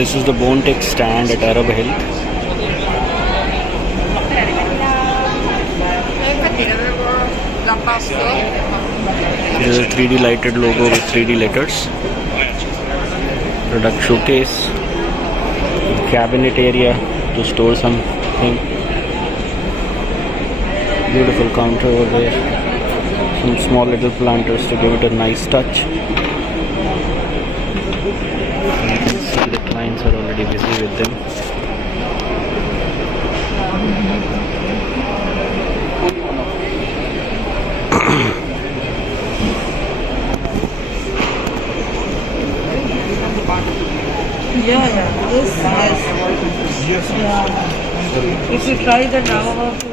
This is the Bonetech stand at Arab Hill. There is a 3D lighted logo with 3D letters. Product showcase. Cabinet area to store something. Beautiful counter over there. Some small little planters to give it a nice touch. You can see the clients are already busy with them. Yes. Yeah. If you try the Java